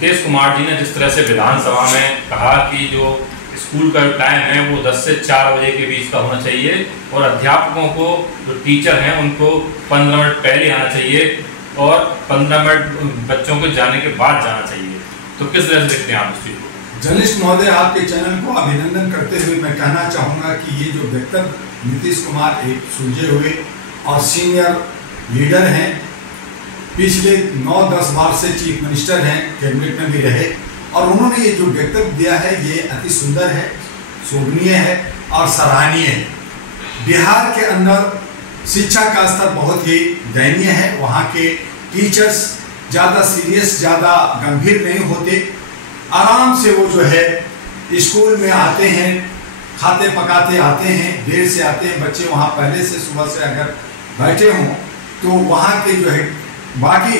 नीतीश कुमार जी ने जिस तरह से विधानसभा में कहा कि जो स्कूल का टाइम है वो 10 से 4 बजे के बीच का होना चाहिए और अध्यापकों को जो टीचर हैं उनको 15 मिनट पहले आना चाहिए और 15 मिनट बच्चों के जाने के बाद जाना चाहिए, तो किस तरह से देखते हैं आप इस चीज़ को? जर्नलिस्ट महोदय, आपके चैनल को अभिनंदन करते हुए मैं कहना चाहूँगा कि ये जो वक्तव्य नीतीश कुमार एक सुलझे हुए और सीनियर लीडर हैं, पिछले 9-10 बार से चीफ मिनिस्टर हैं, कैबिनेट में भी रहे, और उन्होंने ये जो वक्तव्य दिया है ये अति सुंदर है, शोभनीय है और सराहनीय है। बिहार के अंदर शिक्षा का स्तर बहुत ही दयनीय है। वहाँ के टीचर्स ज़्यादा सीरियस, ज़्यादा गंभीर नहीं होते, आराम से वो जो है स्कूल में आते हैं, खाते पकाते आते हैं, देर से आते हैं। बच्चे वहाँ पहले से सुबह से अगर बैठे हों तो वहाँ के जो है बाकी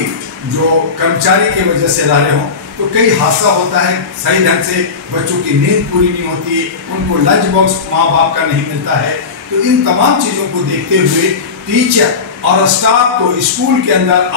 जो कर्मचारी के वजह से रह रहे हों तो कई हादसा होता है, सही ढंग से बच्चों की नींद पूरी नहीं होती, उनको लंच बॉक्स माँ बाप का नहीं मिलता है। तो इन तमाम चीज़ों को देखते हुए टीचर और स्टाफ को स्कूल के अंदर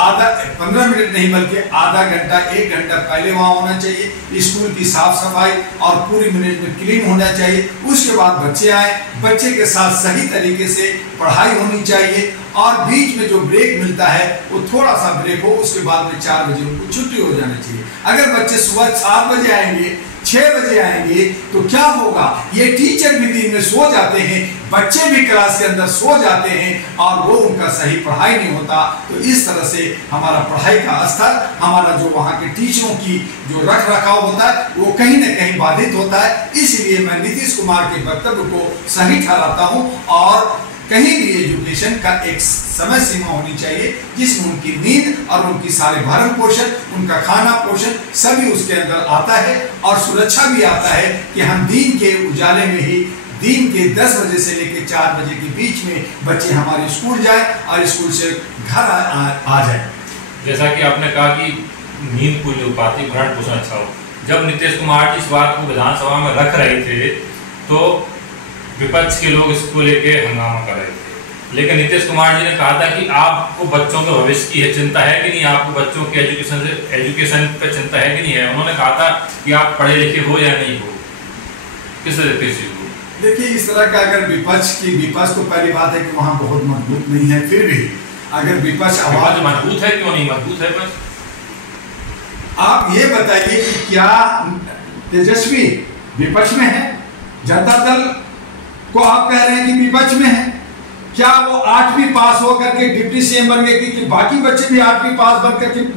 15 मिनट नहीं बल्कि आधा घंटा 1 घंटा पहले वहाँ होना चाहिए। स्कूल की साफ सफाई और पूरी मैनेजमेंट क्लीन होना चाहिए। उसके बाद बच्चे आए, बच्चे के साथ सही तरीके से पढ़ाई होनी चाहिए और बीच में जो ब्रेक मिलता है वो थोड़ा सा ब्रेक हो, उसके बाद में 4 बजे उनको छुट्टी हो जानी चाहिए। अगर बच्चे सुबह 7 बजे आएंगे, 6 बजे आएंगे तो क्या होगा? ये टीचर भी दिन में सो जाते हैं, बच्चे भी क्लास के अंदर सो जाते हैं और वो उनका सही पढ़ाई नहीं होता। तो इस तरह से हमारा पढ़ाई का स्तर, हमारा जो वहाँ के टीचरों की जो रख रखाव होता है वो कहीं ना कहीं बाधित होता है। इसलिए मैं नीतीश कुमार के वक्तव्य को सही ठहराता हूँ और कहीं भी एजुकेशन का एक समय सीमा होनी चाहिए जिसमें उनकी नींद और उनकी सारे भरण पोषण, उनका खाना पोषण सभी उसके अंदर आता है और सुरक्षा भी आता है कि हम दिन के उजाले में ही दिन के 10 बजे से लेकर 4 बजे के बीच में बच्चे हमारे स्कूल जाए और स्कूल से घर आ जाए। जैसा कि आपने कहा कि नींद पूरी हो पाती, भरण पोषण अच्छा हो, जब नीतीश कुमार जी इस बात को विधानसभा में रख रहे थे तो विपक्ष के लोग इसको लेके हंगामा कर रहे थे, लेकिन नीतीश कुमार जी ने कहा था कि आपको बच्चों के भविष्य की चिंता है कि नहीं, आपको बच्चों के एजुकेशन पे चिंता है कि नहीं है। उन्होंने कहा था कि आप पढ़े लिखे हो या नहीं हो। किस तरह देखते हैं? देखिए, इस तरह का अगर विपक्ष तो पहली बात है कि वहाँ बहुत मजबूत नहीं है, फिर भी अगर विपक्ष आवाज मजबूत है, क्यों नहीं मजबूत है? बस आप ये बताइए कि क्या तेजस्वी विपक्ष में है? जनता दल को आप कह रहे हैं कि विपक्ष में है। क्या वो 8वीं पास होकर के डिप्टी सीएम बन गए कि बाकी बच्चे भी 8वीं पास बन करके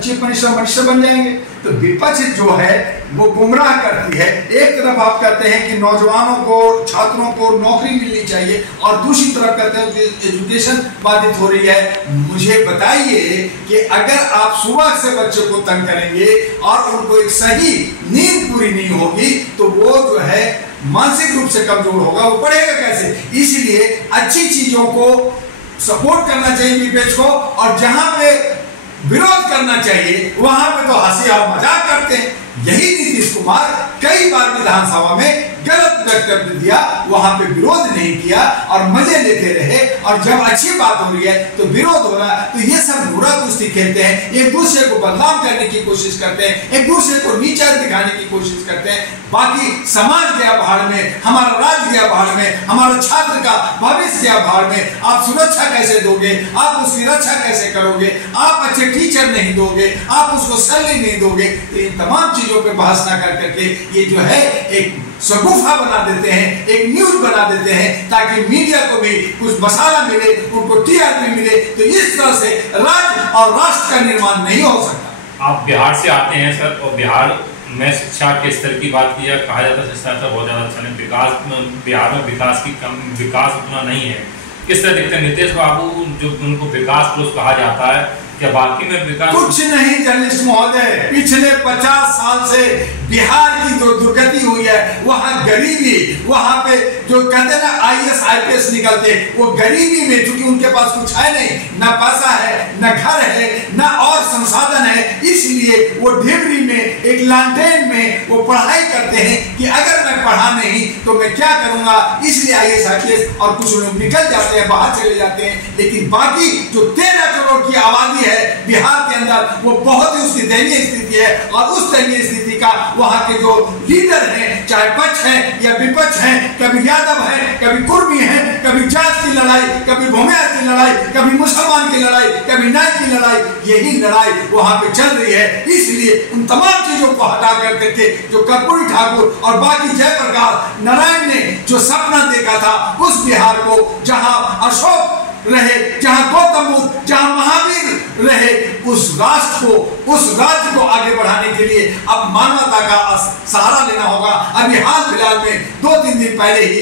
चीफ मिनिस्टर बन जाएंगे? तो विपक्ष जो है वो गुमराह करती है। एक तरफ आप कहते हैं कि नौजवानों को, छात्रों को नौकरी मिलनी चाहिए और दूसरी तरफ कहते हैं कि एजुकेशन बाधित हो रही है। मुझे बताइए कि अगर आप सुबह से बच्चों को तंग करेंगे और उनको एक सही नींद पूरी नहीं होगी तो वो जो है मानसिक रूप से कमजोर होगा, वो पढ़ेगा कैसे? इसलिए अच्छी चीजों को सपोर्ट करना चाहिए विपक्ष को, और जहां पे विरोध करना चाहिए वहां पे तो हंसी और मजाक करते हैं। यही नीतीश कुमार कई बार विधानसभा में गलत वक्तव्य दिया, वहां पे विरोध नहीं किया और मजे लेते रहे, और जब अच्छी बात हो रही है तो विरोध हो रहा है। तो ये सब बुरा कुश्ती खेलते हैं, एक दूसरे को बदनाम करने की कोशिश करते हैं, एक दूसरे को नीचा दिखाने की कोशिश करते हैं। बाकी समाज गया भाड़ में, हमारा राज्य गया भाड़ में, हमारा छात्र का भविष्य गया भाड़ में। आप सुरक्षा कैसे दोगे? आप उसकी रक्षा कैसे करोगे? आप अच्छे टीचर नहीं दोगे, आप उसको सैलरी नहीं दोगे। तो इन तमाम चीजों पे बहस ना कर करके ये जो है एक शगुफा बना देते हैं, एक न्यूज बना देते हैं ताकि मीडिया को भी कुछ मसाला मिले, उनको टीआरपी मिले। तो इस तरह से राज्य और राष्ट्र का निर्माण नहीं हो सकता। आप बिहार से आते हैं सर, और बिहार में शिक्षा के स्तर की बात किया, कहा जाता है शिक्षा स्तर बहुत ज़्यादा अच्छा नहीं, बिहार में विकास उतना नहीं है। किस तरह देखते हैं नीतीश बाबू, जो उनको विकास पुरुष कहा जाता है, क्या बाकी में विकास? कुछ नहीं जर्नलिस्ट महोदय, पिछले 50 साल से बिहार की जो दुर्गति हुई है, वहाँ गरीबी, वहाँ पे जो कहते हैं ना IAS IPS निकलते, वो गरीबी में, क्योंकि उनके पास कुछ है नहीं, ना पैसा है, ना घर है, ना और संसाधन है, इसलिए वो ढेबरी में एक लालटेन में वो पढ़ाई करते हैं कि अगर मैं पढ़ा नहीं तो मैं क्या करूंगा, इसलिए IAS IPS और कुछ लोग निकल जाते हैं, बाहर चले जाते हैं। लेकिन बाकी जो 13 करोड़ की आबादी है बिहार के अंदर, वो बहुत ही उसकी दयनीय स्थिति है। और उस दयनीय स्थिति का वहां के जो लीडर हैं, चाहे पक्ष है या विपक्ष है, कभी यादव है, कभी कुर्मी है, कभी जात की लड़ाई, कभी भूमिया की लड़ाई, कभी मुसलमान की लड़ाई, कभी नाई की लड़ाई, यही लड़ाई वहां पे चल रही है। इसलिए उन तमाम चीजों को हटा करके जो कर्पूरी ठाकुर और बाकी जयप्रकाश नारायण ने जो सपना देखा था, उस बिहार को जहां अशोक रहे, जहां गौतम बुद्ध, जहां महावीर रहे, उस राष्ट्र को, उस राज्य को आगे बढ़ाने के लिए अब मानवता का सहारा लेना होगा। अभी हाल फिलहाल में 2-3 दिन पहले ही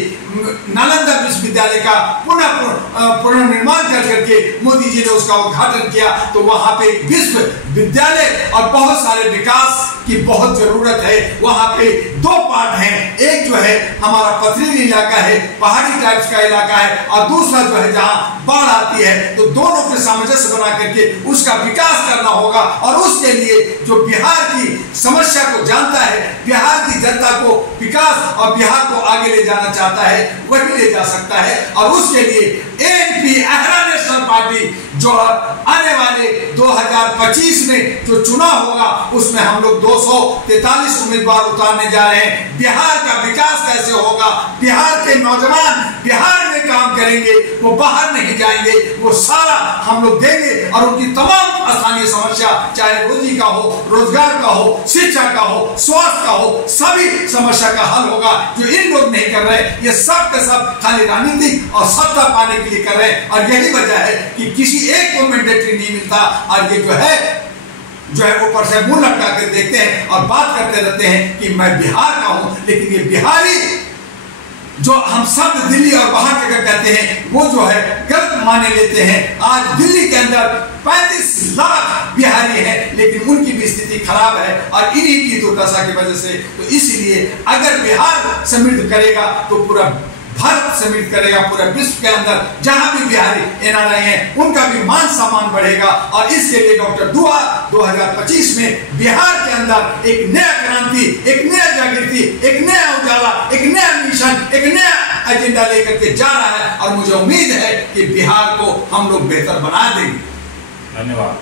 नालंदा विश्वविद्यालय का पुनर्निर्माण करके मोदी जी ने उसका उद्घाटन किया। तो वहां पे विश्वविद्यालय और बहुत सारे विकास की बहुत जरूरत है। वहां पे 2 पार्ट हैं, एक जो है हमारा पथरीली इलाका है, पहाड़ी टाइप्स का इलाका है, और दूसरा जो है जहां बाढ़ आती है। तो दोनों के सामंजस्य बना करके उसका विकास करना होगा। और उसके लिए जो बिहार की समस्या को जानता है, बिहार की जनता को विकास और बिहार को आगे ले जाना चाहता है, वही ले जा सकता है। और उसके लिए ANP अहरा नेशनल पार्टी जो आने वाले 2025 में जो चुनाव होगा, उसमें हम लोग 243 उम्मीदवार उतारने जा रहे हैं। बिहार का विकास कैसे होगा, बिहार के नौजवान बिहार में काम करेंगे, वो बाहर नहीं जाएंगे, वो सारा हम लोग देंगे। और उनकी तमाम स्थानीय समस्या, चाहे रोजी का हो, रोजगार का हो, शिक्षा का हो, स्वास्थ्य का हो, सभी समस्या का हल होगा। जो इन लोग नहीं कर रहे, ये सब के सब खाली राजनीतिक और सत्ता पाने के लिए कर रहे हैं। और यही वजह है कि किसी एक को मैंडेटरी नहीं मिलता। और ये जो है ऊपर से मुंह लटका कर देखते हैं और बात करते रहते हैं कि मैं बिहार का हूं, लेकिन ये बिहारी जो हम सब दिल्ली और बाहर जगह कहते हैं, वो जो है गलत माने लेते हैं। आज दिल्ली के अंदर 35 लाख बिहारी हैं, लेकिन उनकी भी स्थिति खराब है और इन्हीं की दुर्दशा की वजह से। तो इसीलिए अगर बिहार समृद्ध करेगा तो पूरा भारत समृद्ध करेगा, पूरे विश्व के अंदर जहां भी बिहारी NRI हैं, उनका भी मान सम्मान बढ़ेगा। और इसके लिए डॉक्टर दुआ 2025 में बिहार के अंदर एक नया क्रांति, एक नया जागृति, एक नया उजाला, एक नया मिशन, एक नया एजेंडा लेकर के जा रहा है। और मुझे उम्मीद है कि बिहार को हम लोग बेहतर बना देंगे। धन्यवाद।